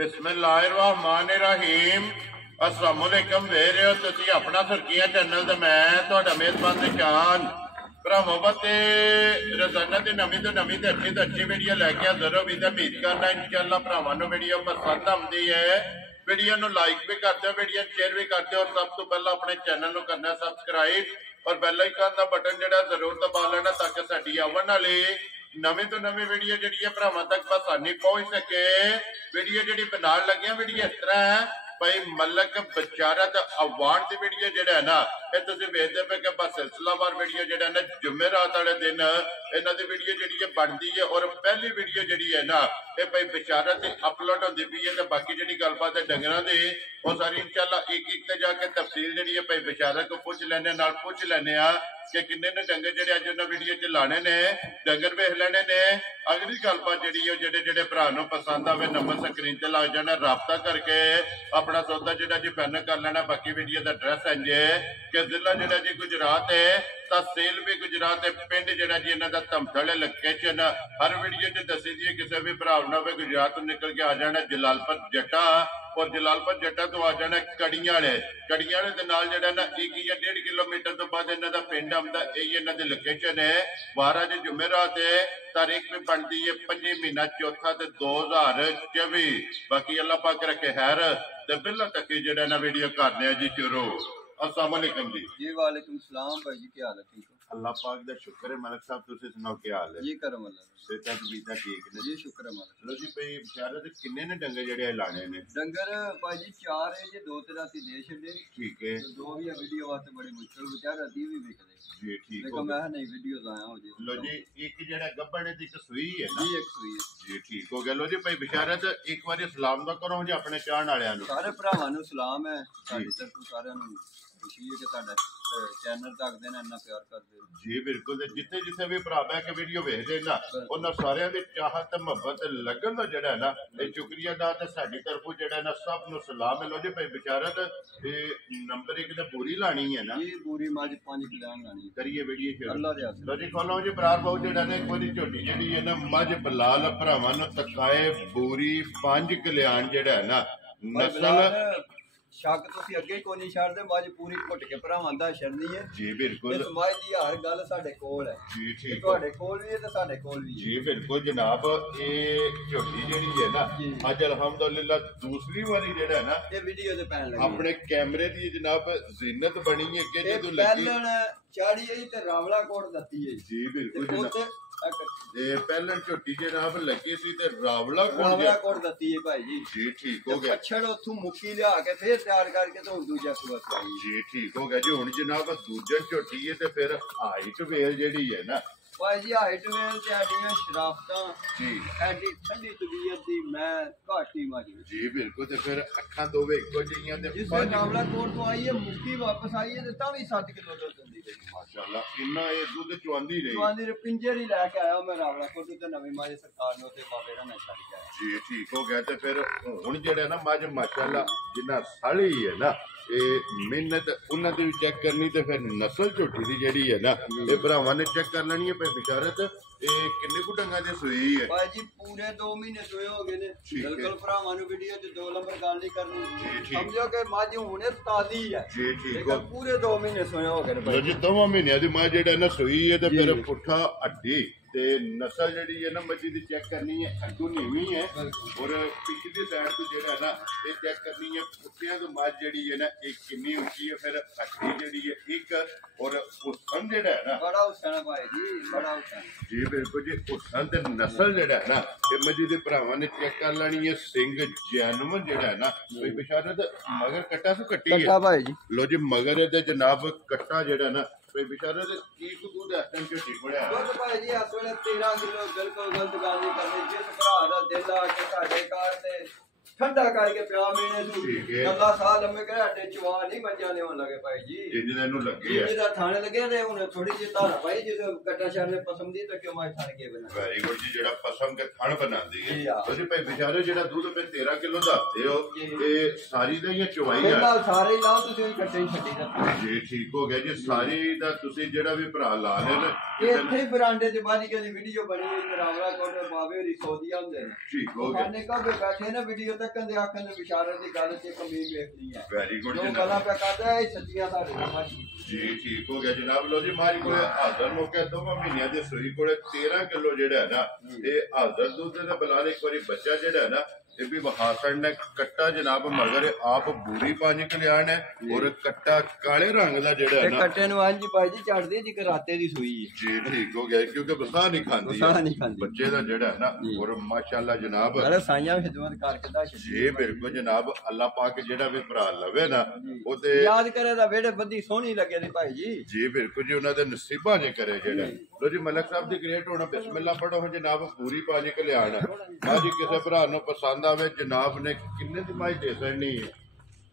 बिस्मिल्लाहिर्रहमानिर्रहीम। अस्सलाम वालेकुम। देख रहे हो तुसी अपना सुर्खियां चैनल ते मैं तुहाडा मेजबान निशान भरावों बते रोजाना की नवी तो नवी तो अच्छी वीडियो लैके हाजिर हो। उम्मीद करना इंशाअल्लाह भरावां नूं वीडियो पसंद आउंदी है। वीडियो नूं लाइक भी करते हो, वीडियो शेयर भी करते हो और सब तो पहला अपने चैनल नूं करना सबसक्राइब और बेल आइकन का बटन जिहड़ा जरूर दबा लेना ताकि साडी आवन वाली नवी तो नवी वीडियो जी भरावां तक आसानी पहुंच सके। वीडियो जी बनाने लगे वीडियो इस तरह है भाई मलक बचारत अवार्ड की वीडियो जिहड़ा है ना ये तुसीं वेखदे पे कि बस सिलसिलावार वीडियो जिहड़ा है ना जुमेरात वाले दिन इन्हां दी वीडियो जिहड़ी बनती है और पहली वीडियो जिहड़ी है ना ये भाई बचारत अपलोड होंदी पई है। बाकी जिहड़ी गलबात है डंगरां दी वो सारी इंशाअल्लाह एक एक ते जाके तफसील जिहड़ी है भाई बचारत को पुछ लैने नाल पुछ लैने कि किन्ने ने डंगर जिहड़े अज उन्हां वीडियो च लाने ने डंगर वेख लेने ने। अगली गलबात जिहड़ी है जिहड़े जिहड़े भरा नूं पसंद आवे नंबर स्क्रीन ते लग जाना राबता करके अपना सौदा जिहड़ा जी फाइनल कर लेना। बाकी वीडियो का एड्रैस इंज है कि जिला जिहड़ा जी गुजरात है, तहसील भी गुजरात है, पिंड जिहड़ा जी इन्हां दा धमतड़ लोकेशन हर वीडियो च दसी दी है। किसी भी भरा ना होवे गुजरात तो निकल के आ जाना जलालपुर जट्टा और जलालपुर जट्टा तो आ जाना कड़ियां वाले। कड़ियां वाले दे नाल जिहड़ा ना 1 या 1.5 किलोमीटर तो बाद इन्हां दा पिंड आउंदा। यही इन्हां दी लोकेशन है। 12 जो जुमेरात है, तारीख भी बनती है 5 महीना चौथा ते 2024। बाकी अल्लाह पाक रखे खैर ते बिल्ला तक जिहड़ा ना वीडियो करने जी शुरू। अस्सलाम वालेकुम जी। वालेकुम सलाम भाई जी, क्या हाल है? ठीक हो? अल्लाह पाक दा शुक्र है। मलिक साहब तुसीं सुनाओ क्या हाल है? जी करम अल्लाह सेहत तबीयत ठीक ने? जी शुक्र है मालिक। लो जी भाई बेचारे ते किन्ने ने डंगर जेहड़े लाने ने? डंगर भाई जी 4 है जी, 2 ते राती दे छड़े। ठीक है। 2 भी वीडियो वास्ते बड़ी मुश्किल बेचारा राती भी विकदे जी ठीक लेकिन मैं नहीं वीडियो आया हो जी। लो जी एक जेड़ा गब्बड़ दी एक सूई है ना जी, एक सूई जी ठीक हो गया। लो जी भाई बेचारा ते एक बार सलाम दा करो जी अपने चाहण वालियां नूं। सारे भरावां नूं सलाम है साडी तरफों सारियां नूं खुशी है कि साडा चैनल तक देना इन्ना प्यार करदे हो जी बिल्कुल। जिथे जिथे भी भरा बह के वीडियो वेखदे ना उन्हां सारियां दी चाहत मुहब्बत लगन दा जेड़ा है ना ये शुक्रिया दा ते साडी तरफों जेड़ा है ना सब नूं सलाम है। लो जी भाई बेचारा ते नंबर 1 ते पूरी लानी है ना जी, पूरी मज 5 किलो लानी करिए वीडियो शुरू अल्लाह दे हस्ते। लो जी खोलो जी बरार बहुत जेड़ा ने एक बारी झोटी जेड़ी है ना मज बलाल भरावां नूं तकाए बूरी 5 कल्याण जेड़ा है ना नस्ल शक तुसीं अगे ही कोई छड्डदे मज पूरी घुट के भरावां दा छड़नी है जी बिल्कुल। इस मज दी हर गल साडे कोल है जी ठीक तुहाडे कोल भी है ते साडे कोल भी है जी बिल्कुल जनाब। ये झोटी जेड़ी है ना अज अल्हम्दुलिल्लाह दूसरी बारी जेड़ा है ना ये वीडियो ते पैन लगी अपने कैमरे दी जनाब जिन्नत बनी है कि जदों लगी पहलन चाड़ी है ते रावला कोट दती है जी बिल्कुल ते जनाब। ओते पहले झोटी जनाब लगी सी ते रावला कोट दती है भाई जी। जी ठीक हो गया। पछड़ उथों मुक्की लिया के फिर तैयार करके तो दूजा सुबह आई जी ठीक हो गया जी। हुण जनाब दूजा झोटी है ते फिर हाइट वेल जेड़ी है ना भाई जी हाइट वेल ते आडियां शराफतां जी एडी ठंडी तबीयत दी मैं घाटी मारी जी बिल्कुल। ते फिर अखां दोवे इक्को जिहियां ते जिस रावला कोट तो आई है मुक्की वापस आई है ते तां भी 7 किलो दुध दिंदी रही माशाअल्लाह। इन्ना ये दुध चुआंदी रही चुआंदी रे पिंजर ही लेके आया मैं रावला कोट ते नवी माई सरकार ने उते बाबे दा मैं छड़ के आया जी ठीक हो गया। ते फिर हुण जेड़ा ना मज माशाअल्लाह जिन्ना साली है ना ये मेहनत उन्हां दी चेक करनी ते फिर नस्ल झोटी दी जेड़ी है ना ये भरावां ने चेक कर लेनी है पे बिचारत ये किन्ने कु डंगा दी सूई है भाई जी पूरे 2 महीने सोए हो गए ने बिल्कुल भरावां नु वीडियो च 2 नंबर गल नहीं करनी समझो कि मज हुणे ताली है जी ठीक लेकिन पूरे 2 महीने सोए हो गए भाई जी। 2 महीने दी मज जेड़ा ना सूई है ते फिर पुठा हड्डी ते नस्ल जेड़ी है ना मजी दी चेक करनी है अग्गू नीवी है और पिछली साइड तो जेड़ा ना ये चेक करनी है पुठियां तो मज जेड़ी है ना एक कितनी ऊंची है फिर हड्डी जेड़ी है एक और हुसन जेड़ा है ना बड़ा हुसन है भाई जी, बड़ा हुसन जी बिल्कुल जी। हुसन ते नस्ल जेड़ा है ना ये मजी दे भरावां ने चेक कर लेनी है। सिंग जैनम जेड़ा है ना कोई बिशारत मगर कट्टा सु कट्टी है भाई जी। लो जी मगर ते जनाब कट्टा जेड़ा ना कोई बिचारे की दूध है झोटी पड़िया दुध भाई जी इस वेले 13 किलो बिल्कुल गलत गल नहीं करनी। जिस भरा दा दिल आ के साडे घर ते ठंडा करके पिया मैंने तू अल्लाह साल लम्बे करे अड्डे चवा नहीं मजा ने होने लगे भाई जी जिन्ने नु लगे है जिदा थाने लगे ने हुन थोड़ी जी तारा भाई जिस कट्टा शहर ने पसंद दी तो क्यों माई थाने के बना वेरी गुड जी। जेड़ा पसम के थण बनांदी है जी जी भाई बेचारे जेड़ा दूध पे 13 किलो दा दे हो ते सारी दा ये चवाई है फिलहाल सारे लाओ तुसी कट्टे छट्टी दा जी ठीक हो गया जी। सारी दा तुसी जेड़ा भी भरा ला ले ना इथे बरांडे च बानी के वीडियो बनी है रावला कोट बाबे री सऊदीया हुंदे ने ठीक हो गया। खाने का बैठे ना वीडियो तक ਚੱਕਣ ਦੇ ਆਖਣ ਦੇ ਵਿਚਾਰੇ ਦੀ ਗੱਲ ਤੇ ਕਮੀ ਵੇਖਣੀ ਹੈ। ਵੈਰੀ ਗੁੱਡ ਜੋ ਜਨਾਬ। ਗੱਲਾਂ ਪਿਆ ਕਰਦਾ ਇਹ ਸੱਚੀਆਂ ਸਾਡੇ ਨਾਲ ਜੀ ਠੀਕ ਹੋ ਗਿਆ ਜਨਾਬ। ਲੋ ਜੀ ਮਾਰੀ ਕੋਲੇ ਹਾਜ਼ਰ ਮੌਕੇ 2 ਮਹੀਨਿਆਂ ਦੀ ਸੂਈ ਕੋਲੇ 13 ਕਿਲੋ ਜਿਹੜਾ ਹੈ ਨਾ ਇਹ ਹਾਜ਼ਰ ਦੁੱਧ ਦਾ ਬਲਾਲ ਇੱਕ ਵਾਰੀ ਬੱਚਾ ਜਿਹੜਾ ਹੈ ਨਾ ਇਹ ਵੀ ਵਹਾਸਣ ਨੇ ਕੱਟਾ ਜਨਾਬ ਮਗਰ ਆਪ ਬੂਰੀ ਪਾਣੀ ਕਲਿਆਣ ਹੈ ਔਰ ਕੱਟਾ ਕਾਲੇ ਰੰਗ ਦਾ ਜਿਹੜਾ ਹੈ ਇਹ ਨਾ ਕੱਟੇ ਨੂੰ ਹਾਂਜੀ ਭਾਈ ਜੀ ਚੜਦੀ ਜੀ ਰਾਤੇ ਦੀ ਸੂਈ ਜੀ ਠੀਕ ਹੋ ਗਿਆ ਕਿਉਂਕਿ ਬਸਾ ਨਹੀਂ ਖਾਂਦੀ ਬੱਚੇ ਦਾ ਜਿਹੜਾ ਹੈ ਨਾ ਔਰ ਮਾਸ਼ਾਅੱਲਾ ਜਨਾਬ ਅਰੇ ਸਾਈਆਂ ਖਿਦਮਤ ਕਰਕੇ ਦਾ ਜੀ ਬਿਲਕੁਲ ਜਨਾਬ ਅੱਲਾਹ ਪਾਕ ਜਿਹੜਾ ਵੀ ਭਰਾ ਲਵੇ ਨਾ ਉਹ ਤੇ ਯਾਦ ਕਰੇ ਦਾ ਵੇੜੇ ਬੰਦੀ ਸੋਹਣੀ ਲੱਗੇ ਦੀ ਭਾਈ ਜੀ ਜੀ ਬਿਲਕੁਲ ਜੀ ਉਹਨਾਂ ਦੇ ਨਸੀਬਾਂ ਨੇ ਕਰੇ ਜਿਹੜਾ ਲੋ ਜੀ ਮਲਕ ਸਾਹਿਬ ਦੀ ਗ੍ਰੇਟ ਹੋਣਾ ਬਿਸਮਿਲ੍ਲਾ ਪੜੋ ਜਨਾਬ ਪੂਰੀ ਪਾਣੀ ਕਲਿਆਣ ਆ ਜੀ ਕਿਸੇ ਭਰਾ ਨੂੰ ਪਸੰਦ ਆਵੇ ਜਨਾਬ ਨੇ ਕਿੰਨੇ ਦੀ ਮਾਈ ਦੇ ਸਕਣੀ ਹੈ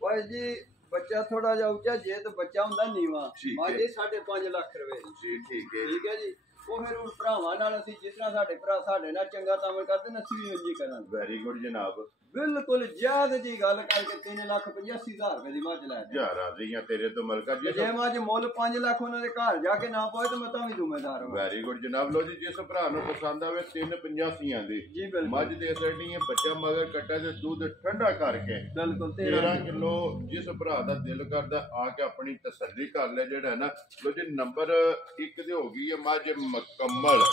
ਭਾਈ ਜੀ ਬੱਚਾ ਥੋੜਾ ਜਿਹਾ ਉੱਚਾ ਜੇ ਤਾਂ ਬੱਚਾ ਹੁੰਦਾ ਨੀਵਾ ਮਾਜੀ 5.5 ਲੱਖ ਰੁਪਏ ਜੀ ਠੀਕ ਹੈ ਜੀ ਉਹ ਫਿਰ ਹੁਣ ਭਰਾਵਾਂ ਨਾਲ ਅਸੀਂ ਜਿਸ ਤਰ੍ਹਾਂ ਸਾਡੇ ਭਰਾ ਸਾਡੇ ਨਾਲ ਚੰਗਾ ਤਾਮਲ ਕਰਦੇ ਨਾ ਅਸੀਂ ਵੀ ਇੰਜ ਹੀ ਕਰਾਂਗੇ ਵੈਰੀ ਗੁੱਡ ਜਨਾਬ ਬਿਲਕੁਲ ਜ਼ਿਆਦਾ ਜੀ ਗੱਲ ਕਰਕੇ 3,85,000 ਰੁਪਏ ਦੀ ਮੱਝ ਲੈ ਜਾ ਰਾਜ਼ੀਆਂ ਤੇਰੇ ਤੋਂ ਮਲਕਾ ਜੀ ਜੇ ਮੱਝ ਮੁੱਲ 5 ਲੱਖ ਉਹਨਾਂ ਦੇ ਘਰ ਜਾ ਕੇ ਨਾ ਪਵੇ ਤਾਂ ਮੈਂ ਤਾਂ ਵੀ ਜ਼ਿੰਮੇਦਾਰ ਹਾਂ ਵੈਰੀ ਗੁੱਡ ਜਨਾਬ ਲੋ ਜੀ ਜਿਸ ਭਰਾ ਨੂੰ ਪਸੰਦ ਆਵੇ 3,85 ਦੀ ਮੱਝ ਦੇ ਸਕਣੀ ਹੈ ਬੱਚਾ ਮਗਰ ਕੱਟਾ ਤੇ ਦੁੱਧ ਠੰਡਾ ਕਰਕੇ ਬਿਲਕੁਲ 13 ਕਿਲੋ ਜਿਸ ਭਰਾ ਦਾ ਦਿਲ ਕਰਦਾ ਆ ਕੇ ਆਪਣੀ ਤਸੱਲੀ ਕਰ ਲੈ ਜਿਹੜਾ ਨਾ ਲੋ ਜੀ ਨੰਬਰ 1 ਤੇ ਹੋ ਗਈ ਹੈ ਮੱਝ ਮੁਕੰਮਲ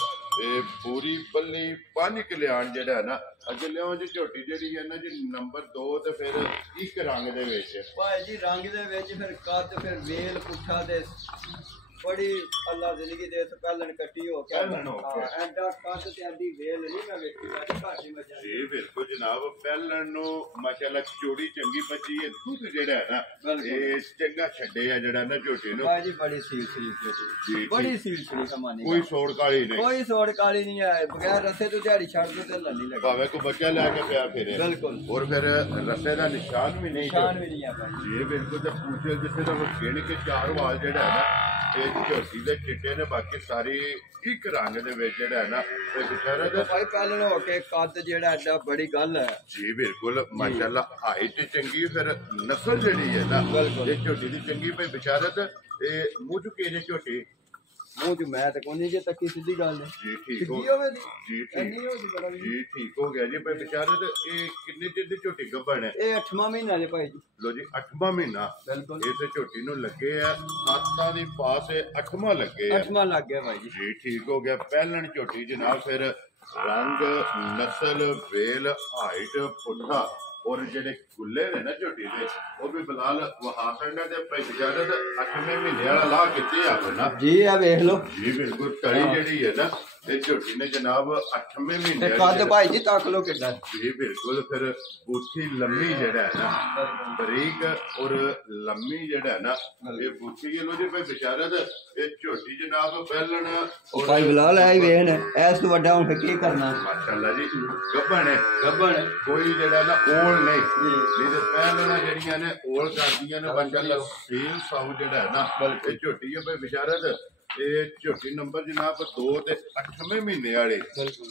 ਇਹ ਪੂਰੀ ਬੱਲੀ 5 ਕਲਿਆਣ ਜਿਹੜਾ ਨਾ ਅੱਗੇ ਲਿਓ ਜੀ ਝੋਟੀ ਜਿਹੜੀ ਹੈ ਨਾ ਜੀ ਨੰਬਰ 2 ਤੇ ਫਿਰ ਇੱਕ ਰੰਗ ਦੇ ਵਿੱਚ ਭਾਈ ਜੀ ਰੰਗ ਦੇ ਵਿੱਚ ਫਿਰ ਕੱਦ ਫਿਰ ਵੇਲ ਪੁੱਠਾ ਤੇ ਬੜੀ ਅੱਲਾ ਜ਼ਿੰਦਗੀ ਦੇ ਤੋਂ ਪਹਿਲਣ ਕੱਟੀ ਹੋ ਕੇ ਐਡਾ ਕੱਦ ਤੇ ਐਡੀ ਵੇਲ ਨਹੀਂ ਮੈਂ ਵੇਖੀ ਘਾਟੀ ਮੱਝਾਂ ਜੀ ਬਿਲਕੁਲ ਜਨਾਬ ਪਹਿਲਣ ਨੂੰ ਮਾਸ਼ਾਅੱਲਾ ਚੋੜੀ ਚੰਗੀ ਬੱਚੀ ਹੈ ਦੁੱਧ ਜਿਹੜਾ ਹੈ ਨਾ ਇਹ ਚੰਗਾ ਛੱਡੇ ਆ ਜਿਹੜਾ ਨਾ ਝੋਟੀ ਨੂੰ ਭਾਈ ਜੀ ਬੜੀ ਸੀਲ ਸ਼ਰੀਫ ਬੜੀ ਸੀਲ ਸ਼ਰੀਫ ਕਮਾਨੀ ਕੋਈ ਸੋੜ ਕਾਲੀ ਨਹੀਂ ਕੋਈ ਸੋੜ ਕਾਲੀ ਨਹੀਂ ਹੈ ਬਗੈਰ ਰਸੇ ਤੋਂ ਦਿਹਾੜੀ ਛੱਡ ਦੋ ਤੇ ਲੱਲੀ ਲੱਗੇ ਭਾਵੇਂ ਕੋ ਬੱਚਾ ਲੈ ਕੇ ਪਿਆ ਫਿਰੇ ਬਿਲਕੁਲ ਔਰ ਫਿਰ ਰਸੇ ਦਾ ਨਿਸ਼ਾਨ ਵੀ ਨਹੀਂ ਹੈ ਭਾਈ ਜੀ ਬਿਲਕੁਲ ਤੇ ਪੂਛੇ ਜਿੱਥੇ ਦਾ ਖੇਡ ਕੇ 4 ਵਾਲ ਜਿਹੜਾ ਹੈ ਨਾ ਇਹ ਝੋਟੀ ਦੇ ਚਿੱਟੇ ਨੇ ਬਾਕੀ ਸਾਰੀ ਇੱਕ ਰੰਗ ਦੇ ਵਿੱਚ ਜਿਹੜਾ ਹੈ ਨਾ ਇਹ ਵਿਚਾਰਾ ਦਾ ਭਾਈ ਪਹਿਲਣ ਹੋ ਕੇ ਕੱਦ ਜਿਹੜਾ ਐਡਾ ਬੜੀ ਗੱਲ ਹੈ ਜੀ ਬਿਲਕੁਲ ਮਾਸ਼ਾਅੱਲਾ ਹਾਈਟ ਚੰਗੀ ਫਿਰ ਨਸਲ ਜਿਹੜੀ ਹੈ ਨਾ ਇਹ ਝੋਟੀ ਦੀ ਚੰਗੀ ਭਾਈ ਵਿਚਾਰਤ ਇਹ ਮੂੰਹ ਚੁੱਕੇ ਨੇ ਝੋਟੀ ਮੂੰਹ ਚ ਮੈਂ ਤਾਂ ਕੋਈ ਨਹੀਂ ਜੇ ਤੱਕੀ ਸਿੱਧੀ ਗੱਲ ਹੈ ਜੀ ਠੀਕ ਹੋ ਜੀ ਠੀਕ ਹੋ ਗਿਆ ਜੀ ਭਾਈ ਵਿਚਾਰਤ ਇਹ ਕਿੰਨੇ ਚਿਰ ਦੀ ਝੋਟੀ ਗੱਭਣ ਹੈ ਇਹ 8ਵਾਂ ਮਹੀਨਾ ਜੇ ਭਾਈ ਜੀ ਲੋ ਜੀ 8ਵਾਂ ਮਹੀਨਾ ਬਿਲਕੁਲ ਇਸ ਝੋਟੀ ਨੂੰ ਲੱਗੇ ਆ 7 ਦੀ ਪਾਸ 8ਵਾਂ ਲੱਗੇ ਆ 8ਵਾਂ ਲੱਗ ਗਿਆ ਭਾਈ ਜੀ ਠੀਕ ਹੋ ਗਿਆ ਪਹਿਲਣ ਝੋਟੀ ਜਨਾਬ ਫਿਰ ਰੰਗ ਨਸਲ ਵੇਲ ਹਾਈਟ ਪੁੱਠਾ ਔਰ ਜਿਹੜੇ ਗੁੱਲੇ ਨੇ ਨਾ ਝੋਟੀ ਦੇ ਉਹ ਵੀ ਬਲਾਲ ਵਹਾਸਣ ਦੇ ਭਾਈ ਵਿਚਾਰਤ 8ਵੇਂ ਮਹੀਨੇ ਵਾਲਾ ਲਾ ਕਿੱਥੇ ਆ ਬਣਾ ਜੀ ਆ ਵੇਖ ਲਓ ਜੀ ਬਿਲਕੁਲ ਤਲੀ ਜਿਹੜੀ ਹੈ ਨਾ ਇਹ ਝੋਟੀ ਨੇ ਜਨਾਬ 8ਵੇਂ ਮਹੀਨੇ ਕੱਦ ਭਾਈ ਜੀ ਤੱਕ ਲੋ ਕਿੱਡਾ ਜੀ ਬਿਲਕੁਲ ਫਿਰ ਬੂਥੀ ਲੰਮੀ ਜਿਹੜਾ ਹੈ ਨਾ ਬਰੀਕ ਔਰ ਲੰਮੀ ਜਿਹੜਾ ਹੈ ਨਾ ਇਹ ਬੂਥੀ ਲੋ ਜੀ ਭਾਈ ਵਿਚਾਰਤ ਇਹ ਝੋਟੀ ਜਨਾਬ ਪਹਿਲਣ ਭਾਈ ਬਲਾਲ ਆਈ ਵੇਖ ਨੇ ਐਸ ਤੋਂ ਵੱਡਾ ਹੁਣ ਕੀ ਕਰਨਾ ਮਾਸ਼ਾਅੱਲਾ ਜੀ ਗੱਭਣ ਕੋਈ ਜਿਹੜਾ ਨਾ ਓਲ ਨਹੀਂ ਤੇ ਪਹਿਲਣਾ ਜਿਹੜੀਆਂ ਨੇ ਓਲ ਕਰਦੀਆਂ ਨੇ ਮਾਸ਼ਾਅੱਲਾ ਸੀਲ ਸਾਊ ਜਿਹੜਾ ਹੈ ਨਾ ਇਹ ਝੋਟੀ ਹੈ ਭਾਈ ਵਿਚਾਰਤ ਇਹ ਝੋਟੀ ਨੰਬਰ ਜਨਾਬ 2 ਤੇ 8ਵੇਂ ਮਹੀਨੇ ਵਾਲੇ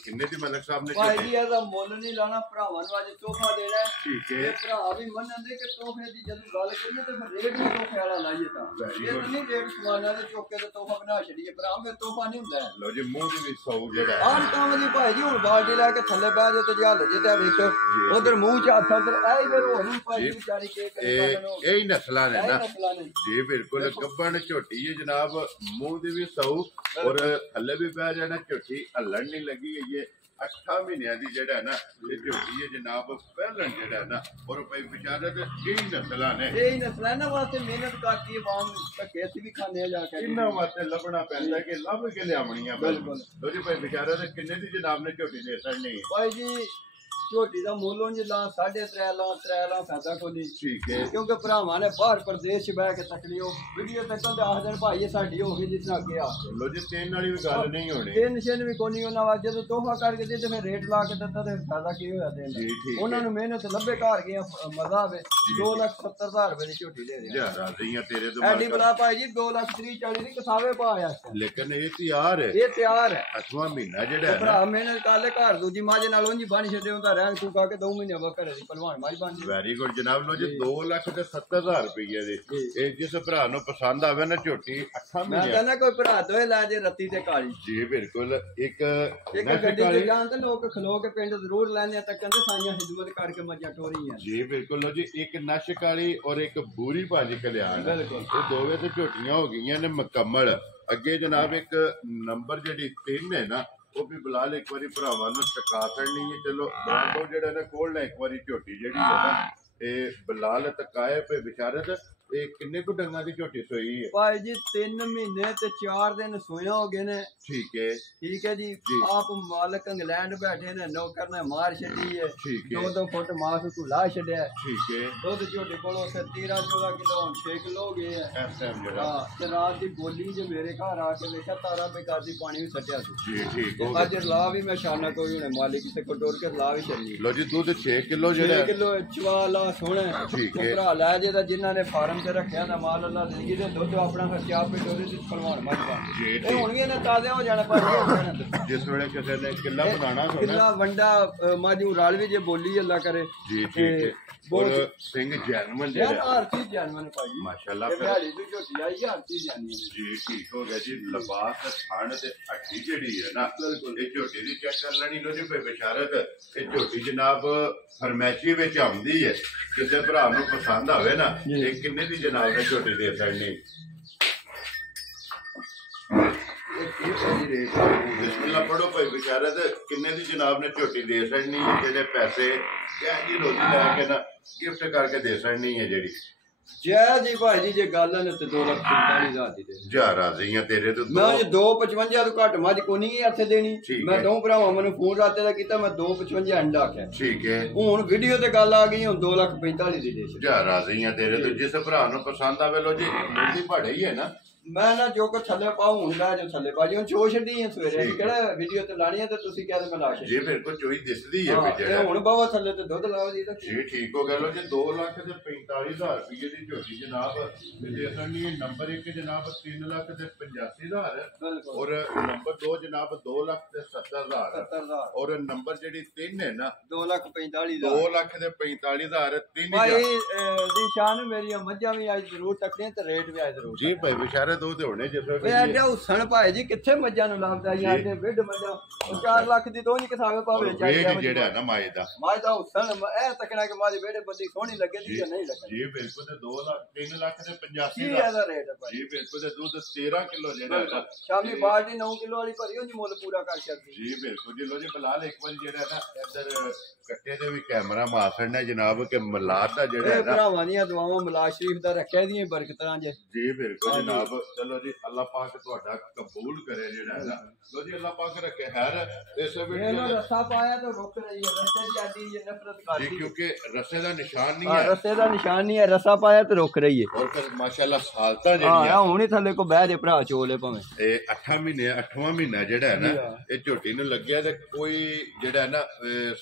ਕਿੰਨੇ ਦੀ ਮਲਕ ਸਾਹਿਬ ਨੇ ਭਾਈ ਜੀ ਇਹਦਾ ਮੁੱਲ ਨਹੀਂ ਲਾਣਾ ਭਰਾਵਾਂ ਨੂੰ ਅੱਜ ਤੋਹਫਾ ਦੇਣਾ ਠੀਕ ਹੈ ਭਰਾ ਵੀ ਮੰਨਦੇ ਕਿ ਤੋਹਫੇ ਦੀ ਜਦੋਂ ਗੱਲ ਕਰੀਏ ਤੇ ਫਿਰ ਰੇਟ ਵੀ ਤੋਹਫੇ ਵਾਲਾ ਲਾਈਏ ਤਾਂ ਇਹ ਨਹੀਂ ਰੇਟ ਸਮਾਨਾਂ ਦੇ ਚੁੱਕ ਕੇ ਤੇ ਤੋਹਫਾ ਬਣਾ ਛੜੀਏ ਭਰਾ ਫਿਰ ਤੋਹਫਾ ਨਹੀਂ ਹੁੰਦਾ ਲੋ ਜੀ ਮੂੰਹ ਦੀ ਵੀ ਸੌ ਜਿਹੜਾ ਆਹ ਕੰਮ ਦੀ ਭਾਈ ਜੀ ਹੁਣ ਬਾਲਟੀ ਲੈ ਕੇ ਥੱਲੇ ਬਹਿ ਜਾਓ ਤੇ ਜਲ ਜੇ ਤੇ ਵੇਖੋ ਉਧਰ ਮੂੰਹ ਚ ਹੱਥ ਉਧਰ ਐ ਫਿਰ ਹੋ ਨਹੀਂ ਭਾਈ ਵਿਚਾਰੀ ਕੇ ਇਹ ਹੀ ਨਸਲਾਂ ਨੇ ਨਾ ਜੀ ਬਿਲਕੁਲ ਗੱਭਣ ਝੋਟੀ ਹੈ ਜਨਾਬ ਮੂੰਹ ਦੀ ਵੀ ਸੌ ਔਰ ਥੱਲੇ ਵੀ ਬਹਿ ਜਾਣਾ ਝੋਟੀ ਹੱਲਣ ਨਹੀਂ ਲੱਗੀ ਹੈ 8 ਮਹੀਨਿਆਂ ਦੀ ਜਿਹੜਾ ਨਾ ਇਹ ਝੋਟੀ ਹੈ ਜਨਾਬ ਪਹਿਲਣ ਜਿਹੜਾ ਨਾ ਔਰ ਭਾਈ ਵਿਚਾਰਤ ਇਹ ਨਸਲਾਂ ਨੇ ਇਹ ਨਸਲਾਂ ਨਾ ਵਾਸਤੇ ਮਿਹਨਤ ਕਰਦੀ ਆਵਾਮ ਧੱਕੇ ਅਸੀਂ ਵੀ ਖਾਣੇ ਜਾ ਕੇ ਇਹਨਾਂ ਵਾਸਤੇ ਲੱਭਣਾ ਪੈਂਦਾ ਕਿ ਲੱਭ ਕੇ ਲਿਆਵਣੀਆਂ ਬਿਲਕੁਲ ਲੋ ਜੀ ਭਾਈ ਵਿਚਾਰਤ ਕਿੰਨੇ ਦੀ ਜਨਾਬ ਨੇ ਝੋਟੀ ਦੇ ਸਕਣੀ ਭਾਈ ਜੀ ਝੋਟੀ ਦਾ ਮੁੱਲ ਉਂਝ ਲਾ 3.5 ਲਾ ਫਾਇਦਾ ਕੋਈ ਨਹੀਂ ਠੀਕ ਹੈ ਕਿਉਂਕਿ ਭਰਾਵਾਂ ਨੇ ਬਾਹਰ ਪ੍ਰਦੇਸ਼ ਚ ਬਹਿ ਕੇ ਤੱਕ ਲਿਓ ਵੀਡੀਓ ਤੱਕਾਂ ਤੇ ਆਖਦੇ ਭਾਈ ਇਹ ਸਾਡੀ ਹੋ ਗਈ ਜਿਸ ਨਾਲ ਅੱਗੇ ਆ ਲੋ ਜੀ ਤਿੰਨ ਵਾਲੀ ਵੀ ਗੱਲ ਨਹੀਂ ਹੋਣੀ ਟੈਨਸ਼ਨ ਵੀ ਕੋਈ ਨਹੀਂ ਉਹਨਾਂ ਵਾ ਜਦੋਂ ਤੋਹਫਾ ਕਰਕੇ ਦੇ ਤੇ ਫਿਰ ਰੇਟ ਲਾ ਕੇ ਦਿੱਤਾ ਤੇ ਫਾਇਦਾ ਕੀ ਹੋਇਆ ਦੇਣ ਉਹਨਾਂ ਨੂੰ ਮਿਹਨਤ ਲੱਭੇ ਘਰ ਗਿਆ ਮਜ਼ਾ ਆਵੇ 2,70,000 ਰੁਪਏ ਦੀ ਝੋਟੀ ਦੇ ਰਿਹਾ ਰਾਜ਼ੀਆਂ ਤੇਰੇ ਤੋਂ ਐਡੀ ਬਲਾ ਭਾਈ ਜੀ 2,30,40 ਦੀ ਕਸਾਵੇ ਪਾਇਆ ਲੇਕਿਨ ਇਹ ਤਿਆਰ ਹੈ 8ਵਾਂ ਮਹੀਨਾ ਜਿਹੜਾ ਭਰਾ ਮਿਹਨਤ ਕਰ ਲੈ ਘਰ ਦੂਜੀ ਮਾਝੇ ਨਾਲ ਉਂਝ ਬਣ ਛੱਡੇ ਹੁੰਦਾ ਬੈਗ ਤੂੰ ਕਾ ਕੇ 2 ਮਹੀਨੇ ਬਾਅਦ ਘਰੇ ਦੀ ਭਲਵਾਨ ਮਾਈ ਬਣ ਜੀ। ਵੈਰੀ ਗੁੱਡ ਜਨਾਬ। ਲੋ ਜੀ 2,70,000 ਰੁਪਏ ਦੇ ਇਹ ਜਿਸ ਭਰਾ ਨੂੰ ਪਸੰਦ ਆਵੇ ਨਾ ਝੋਟੀ 8 ਮੈਂ ਮਹੀਨੇ ਕਹਿੰਦਾ ਕੋਈ ਭਰਾ ਦੋਏ ਲੈ ਜੇ ਰੱਤੀ ਤੇ ਕਾਲੀ। ਜੀ ਬਿਲਕੁਲ। ਇੱਕ ਗੱਡੀ ਤੇ ਜਾਣ ਤੇ ਲੋਕ ਖਲੋ ਕੇ ਪਿੰਡ ਜ਼ਰੂਰ ਲੈਂਦੇ ਆ ਤਾਂ ਕਹਿੰਦੇ ਸਾਈਆਂ ਖਿਦਮਤ ਕਰਕੇ ਮੱਝਾਂ ਟੋਰੀਆਂ। ਜੀ ਬਿਲਕੁਲ। ਲੋ ਜੀ ਇੱਕ ਨਸ਼ ਕਾਲੀ ਔਰ ਇੱਕ ਬੂਰੀ ਭਾਜੀ ਕਲਿਆਣ, ਬਿਲਕੁਲ ਇਹ ਦੋਵੇਂ ਤੇ ਝੋਟੀਆਂ ਹੋ ਗਈਆਂ ਨੇ ਮੁਕੰਮਲ। ਅੱਗੇ ਜਨਾਬ ਇੱਕ ਨੰਬਰ ਜਿਹੜੀ 3 ਹੈ ਨਾ ਉਹ ਵੀ ਬਲਾਲ ਇੱਕ ਵਾਰੀ ਭਰਾਵਾਂ ਨੂੰ ਟਕਾ ਛੱਡਣੀ ਹੈ। ਚਲੋ ਬਰਾਬਰ ਜਿਹੜਾ ਨਾ ਖੋਲਣਾ ਇੱਕ ਵਾਰੀ ਝੋਟੀ ਜਿਹੜੀ ਹੈ ਨਾ ਇਹ ਬਲਾਲ ਤਕਾਏ ਪੇ ਵਿਚਾਰਤ। ਇਹ ਕਿੰਨੇ ਕੁ ਡੰਗਾਂ ਦੀ ਝੋਟੀ ਸੋਈ ਹੈ ਭਾਈ ਜੀ? 3 ਮਹੀਨੇ ਤੇ 4 ਦਿਨ ਸੋਇਆ ਹੋ ਗਏ ਨੇ। ਠੀਕ ਹੈ ਠੀਕ ਹੈ ਜੀ। ਆਪ ਮਾਲਕ ਇੰਗਲੈਂਡ ਬੈਠੇ ਨੇ, ਨੌਕਰ ਨੇ ਮਾਰ ਛੱਡੀ ਹੈ। ਠੀਕ ਹੈ। 2-2 ਫੁੱਟ ਮਾਸ ਤੂੰ ਲਾ ਛੱਡਿਆ। ਠੀਕ ਹੈ। ਦੁੱਧ ਝੋਟੇ ਕੋਲੋਂ 13-14 ਕਿਲੋ 6 ਕਿਲੋ ਹੋ ਗਏ ਆ ਇਸ ਟਾਈਮ ਜਿਹੜਾ ਹਾਂ। ਤੇ ਰਾਤ ਦੀ ਬੋਲੀ ਜੇ ਮੇਰੇ ਘਰ ਆ ਕੇ ਵੇਖਿਆ ਤਾਰਾ ਬੇਕਾਰ ਦੀ ਪਾਣੀ ਵੀ ਛੱਡਿਆ ਸੀ। ਜੀ ਠੀਕ ਹੋ ਅੱਜ ਲਾ ਵੀ ਮੈਂ ਸ਼ਾਨਾ ਕੋਈ ਹੁਣੇ ਮਾਲਿਕ ਤੇ ਕੋਟੋਰ ਕੇ ਲਾ ਵੀ ਛੱਡੀ। ਲੋ ਜੀ ਦੁੱਧ 6 ਕਿਲੋ 6 ਜਿਹੜਾ ਕਿਲੋ ਚਵਾਲਾ ਸੋਹਣਾ। ਠੀਕ ਹੈ। ਭਰਾ ਲੈ ਜੇ ਤਾਂ ਜਿਨ੍ਹਾਂ ਨੇ ਫਾਰਮ ਤੇ ਰੱਖਿਆ ਤਾਂ ਮਾਲ ਅੱਲਾ ਜ਼ਿੰਦਗੀ ਦੇ ਦੁੱਧ ਆਪਣਾ ਖਰਚਾ ਆਪੇ ਡੋਰੇ ਦੀ ਭਲਵਾਨ ਮੱਝਾਂ ਜੀ ਇਹ ਹੁਣ ਵੀ ਇਹਨੇ ਤਾਜ਼ੇ ਹੋ ਜਾਣਾ ਭਾਈ। ਜਿਸ ਵੇਲੇ ਕਿਸੇ ਨੇ ਕਿੱਲਾ ਬਣਾਉਣਾ ਹੋਣਾ ਕਿੱਲਾ ਵੰਡਾ ਮਾਜੂ ਰਲ ਵੀ ਜੇ ਬੋਲੀ ਅੱਲਾ ਕਰੇ। ਜੀ ਠੀਕ ਹੈ। ਔਰ ਸਿੰਘ ਜੈਨਮਨ ਯਾਰ ਜਿਹੜਾ ਹਰ ਚੀਜ਼ ਜਾਨਵਰ ਭਾਜੀ ਮਾਸ਼ਾਅੱਲਾ ਇਹ ਦਿਹਾੜੀ ਦੀ ਝੋਟੀ ਆਈ ਹਰ ਚੀਜ਼ ਜਾਨੀ ਹੈ। ਜੀ ਠੀਕ ਹੋ ਗਿਆ ਜੀ। ਲਬਾਸ ਥਣ ਤੇ ਹੱਡੀ ਜਿਹੜੀ ਹੈ ਨਾ ਇਹ ਝੋਟੀ ਦੀ ਚੈੱਕ ਕਰ ਲੈਣੀ ਲੋ ਜੀ ਬਸ਼ਾਰਤ। ਇਹ ਝੋਟੀ ਜਨਾਬ ਫਰਮੈਸ਼ੀ ਵਿੱਚ ਆਉਂਦੀ ਹੈ। ਕਿਸੇ ਭਰਾ ਨੂੰ ਪਸੰਦ ਆਵੇ ਨਾ ਇਹ ਕਿੰਨੇ ਦੀ ਜਨਾਬ ਨੇ ਝੋਟੀ ਦੇ ਸਕਣੀ? ਬਿਸਮਿਲ੍ਲਾ ਪੜੋ ਭਾਈ ਬਸ਼ਾਰਤ। ਕਿੰਨੇ ਦੀ ਜਨਾਬ ਨੇ ਝੋਟੀ ਦੇ ਸਕਣੀ? ਜਿਹੜੇ ਪੈਸੇ ਜੀ ਰੋਟੀ ਲੈ ਕੇ ਨਾ ਗਿਫਟ ਕਰਕੇ ਦੇ ਸਕਣੀ ਹੈ ਜਿਹੜੀ ਜੈ ਜੀ ਭਾਈ ਜੀ ਜੇ ਗੱਲ ਨੇ ਤੇ 2,45,000 ਦੀ ਦੇ ਜਾ ਰਾਜ਼ੀ ਆ ਤੇਰੇ ਤੋਂ। ਮੈਂ 2,55 ਤੋਂ ਘੱਟ ਮੱਝ ਕੋਈ ਨਹੀਂ ਇੱਥੇ ਦੇਣੀ। ਮੈਂ ਦੋ ਭਰਾਵਾਂ ਮੈਨੂੰ ਫੋਨ ਰਾਤੇ ਦਾ ਕੀਤਾ ਮੈਂ 2,55 ਅੰਡਾ ਆਖਿਆ। ਠੀਕ ਹੈ। ਹੁਣ ਵੀਡੀਓ ਤੇ ਗੱਲ ਆ ਗਈ ਹੁਣ 2,45,000 ਦੀ ਦੇ ਜਾ ਰਾਜ਼ੀ ਆ ਤੇਰੇ ਤੋਂ। ਜਿਸ ਭਰਾ ਨੂੰ ਪਸੰਦ ਆਵੇ ਲੋ ਜੀ ਮਿਲਦੀ ਭਾੜੇ ਹੀ ਹੈ ਨਾ। ਮੈਂ ਨਾ ਜੋ ਕੋ ਥੱਲੇ ਪਾਉ ਹੁਣ ਲੈ ਜੋ ਥੱਲੇ ਬਾਜੀ ਹੁਣ ਚੋ ਛੱਡੀ ਹੈ ਸਵੇਰੇ ਕਿਹੜਾ ਵੀਡੀਓ ਤੇ ਲਾਣੀ ਹੈ ਤੇ ਤੁਸੀਂ ਕਹਿੰਦੇ ਮੈਂ ਲਾ ਛੱਡੀ। ਜੀ ਮੇਰੇ ਕੋਲ ਚੋਈ ਦਿਸਦੀ ਹੈ ਵੀ ਜਿਹੜਾ ਹੁਣ ਬਾਵਾ ਥੱਲੇ ਤੇ ਦੁੱਧ ਲਾਓ ਜੀ ਤਾਂ ਜੀ ਠੀਕ ਹੋ ਗਿਆ ਲੋ ਜੀ। 2,45,000 ਰੁਪਏ ਦੀ ਝੋਟੀ ਜਨਾਬ ਦੇ ਸਕਣੀ ਹੈ। ਨੰਬਰ 1 ਜਨਾਬ 3,85,000 ਔਰ ਨੰਬਰ 2 ਜਨਾਬ 2,70,000 ਔਰ ਨੰਬਰ ਜਿਹੜੀ 3 ਹੈ ਨਾ 2,45,000 2,45,000 3 ਭਾਈ ਦੀ ਸ਼ਾਨ ਮੇਰੀਆਂ ਮੱਝਾਂ ਵੀ ਅੱਜ ਜ਼ਰੂਰ ਤੱਕਣੀਆਂ ਤੇ ਰੇਟ ਵੀ ਅੱਜ ਜ਼ਰੂਰ ਜੀ ਭਾਈ ਵਿਚਾਰੇ ਦੋ ਤੇ ਹੋਣੇ ਜਿਸ ਵੇ ਐਡੇ ਹੁਸਨ ਭਾਈ ਜੀ ਕਿੱਥੇ ਮੱਝਾਂ ਨੂੰ ਲਾਭਦਾ ਯਾਰ ਤੇ ਵਿੱਢ ਮੱਝਾਂ ਉਹ 4 ਲੱਖ ਦੀ ਦੋ ਨਹੀਂ ਕਿਸਾਵੇ ਭਾਵੇਂ ਚਾਹੀਦਾ ਜਿਹੜਾ ਨਾ ਮਾਏ ਦਾ ਮਾਏ ਦਾ ਹੁਸਨ ਇਹ ਤੱਕਣਾ ਕਿ ਮਾਰੇ ਵੇੜੇ ਬੰਦੀ ਸੋਹਣੀ ਲੱਗੇਗੀ ਜਾਂ ਨਹੀਂ ਲੱਗੇਗੀ। ਜੀ ਬਿਲਕੁਲ ਤੇ 3,85,000 ਕੀ ਇਹਦਾ ਰੇਟ ਹੈ ਭਾਈ? ਜੀ ਬਿਲਕੁਲ ਤੇ ਦੁੱਧ 13 ਕਿਲੋ ਜਿਹੜਾ ਹੈ ਸ਼ਾਮੀ ਬਾਲਟੀ 9 ਕਿਲੋ ਵਾਲੀ ਭਰੀ ਉਹਦੀ ਮੁੱਲ ਪੂਰਾ ਕਰ ਸਕਦੀ। ਜੀ ਬਿਲਕੁਲ ਜੀ। ਲੋ ਜੀ ਬਲਾਲ ਇੱਕ ਵਾਰ ਜਿਹੜਾ ਨਾ ਇੱਧਰ ਕੱਟੇ ਤੇ ਵੀ ਕੈਮਰਾ ਮਾਰਨਾ ਜਨਾਬ ਕਿ ਮਲਾਦ ਦਾ ਜਿਹੜਾ ਇਹ ਭਰਾਵਾਂ ਦੀਆਂ ਦੁਆਵਾਂ ਮਲਾਦ ਸ਼ਰੀਫ ਦਾ ਰੱਖਿਆ ਦੀਆਂ ਬਰਕਤਾਂ ਜੇ। ਜੀ ਬਿਲਕੁਲ ਜਨਾਬ। ਚਲੋ ਜੀ ਅੱਲਾਹ ਪਾਕ ਤੁਹਾਡਾ ਕਬੂਲ ਕਰੇ ਜਿਹੜਾ ਹੈ ਨਾ। ਲੋ ਜੀ ਅੱਲਾਹ ਪਾਕ ਰੱਖੇ ਖੈਰ। ਇਸ ਵੀਡੀਓ ਇਹਨੂੰ ਰਸਾ ਪਾਇਆ ਤਾਂ ਰੁਕ ਰਹੀ ਹੈ ਰਸਤੇ ਦੀ ਆਦੀ ਇਹ ਨਫ਼ਰਤ ਕਰਦੀ ਜੀ ਕਿਉਂਕਿ ਰਸੇ ਦਾ ਨਿਸ਼ਾਨ ਨਹੀਂ ਹੈ। ਹੈ ਰਸਤੇ ਦਾ ਨਿਸ਼ਾਨ ਨਹੀਂ ਹੈ ਰਸਾ ਪਾਇਆ ਤੇ ਰੁਕ ਰਹੀ ਹੈ। ਔਰ ਫਿਰ ਮਾਸ਼ਾਅੱਲਾ ਸਾਲਤਾ ਜਿਹੜੀ ਹਾਂ ਹੁਣੇ ਥੱਲੇ ਕੋ ਬਹਿ ਜੇ ਭਰਾ ਚੋਲੇ ਭਾਵੇਂ। ਇਹ 8 ਮਹੀਨੇ 8ਵਾਂ ਮਹੀਨਾ ਜਿਹੜਾ ਹੈ ਨਾ ਇਹ ਝੋਟੀ ਨੂੰ ਲੱਗਿਆ ਤੇ ਕੋਈ ਜਿਹੜਾ ਨਾ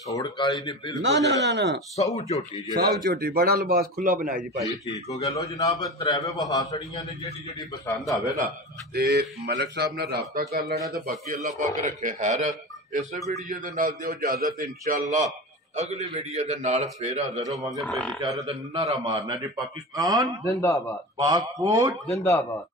ਸੋੜ ਕਾਲੀ ਨੇ ਬਿਲਕੁਲ ਨਾ ਸੌ ਝੋਟੀ ਜਿਹੜਾ ਸੌ ਝੋਟੀ ਬੜਾ ਲਿਬਾਸ ਖੁੱਲਾ ਬਣਾਈ ਜੀ ਭਾਈ। ਠੀਕ ਹੋ ਗਿਆ। ਲੋ ਜਨਾਬ ਤਰਾਵੇ ਵਹਾਸੜੀਆਂ ਨੇ ਜਿਹੜੀ ਪਸੰਦ ਆਵੇ ਨਾ ਤੇ ਮਲਕ ਸਾਹਿਬ ਨਾਲ ਰਾਬਤਾ ਕਰ ਲੈਣਾ ਤੇ ਬਾਕੀ ਅੱਲਾਹ ਪਾਕ ਰੱਖੇ ਖੈਰ। ਇਸ ਵੀਡੀਓ ਦੇ ਨਾਲ ਦਿਓ ਇਜਾਜ਼ਤ ਇਨਸ਼ਾਅੱਲਾ। ਅਗਲੀ ਵੀਡੀਓ ਦੇ ਨਾਲ ਫੇਰ ਹਾਜ਼ਰ ਹੋਵਾਂਗੇ। ਬੇਚਾਰੇ ਦਾ ਨਾਰਾ ਮਾਰਨਾ ਜੀ ਪਾਕਿਸਤਾਨ ਜ਼ਿੰਦਾਬਾਦ, ਪਾਕ ਫੌਜ ਜ਼ਿੰਦਾਬਾਦ।